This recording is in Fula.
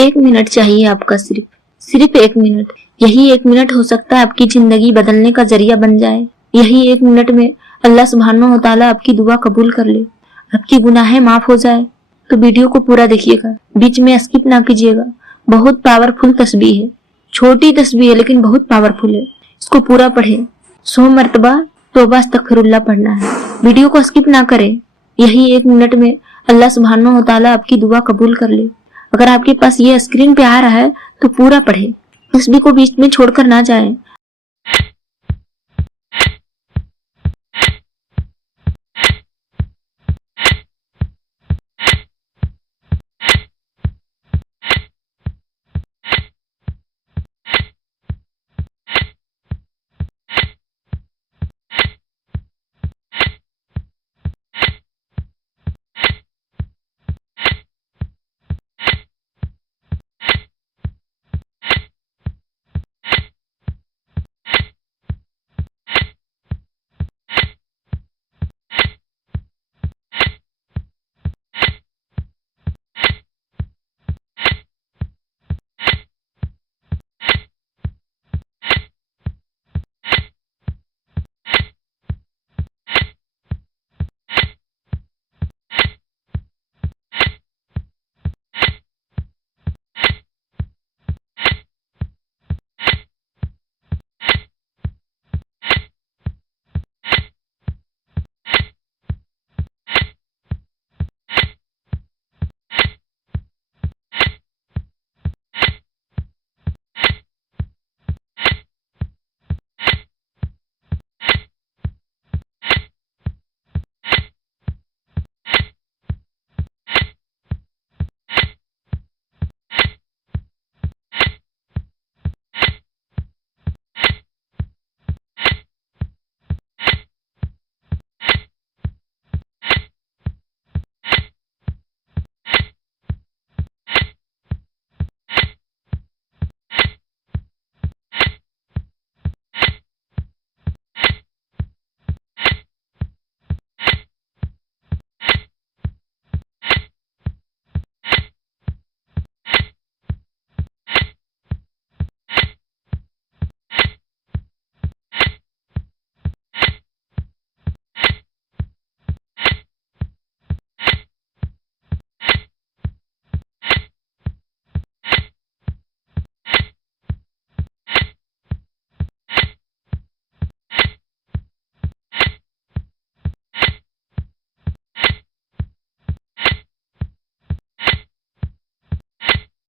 1 मिनट चाहिए आपका, सिर्फ 1 मिनट। यही 1 मिनट हो सकता है आपकी जिंदगी बदलने का जरिया बन जाए। यही 1 मिनट में अल्लाह सुब्हानहू व तआला आपकी दुआ कबूल कर ले, आपकी गुनाहें माफ हो जाए। तो वीडियो को पूरा देखिएगा, बीच में स्किप ना कीजिएगा। बहुत पावरफुल तस्बीह है, छोटी तस्बीह है लेकिन बहुत पावरफुल है। इसको पूरा पढ़े, 100 मरतबा तौबा अस्तगफिरुल्लाह पढ़ना है। वीडियो को स्किप ना करें। यही 1 मिनट में अल्लाह सुब्हानहू व तआला आपकी दुआ कबूल कर ले। अगर आपके पास ये स्क्रीन पे आ रहा है तो पूरा पढ़े, तस्बीह को बीच में छोड़कर ना जाए।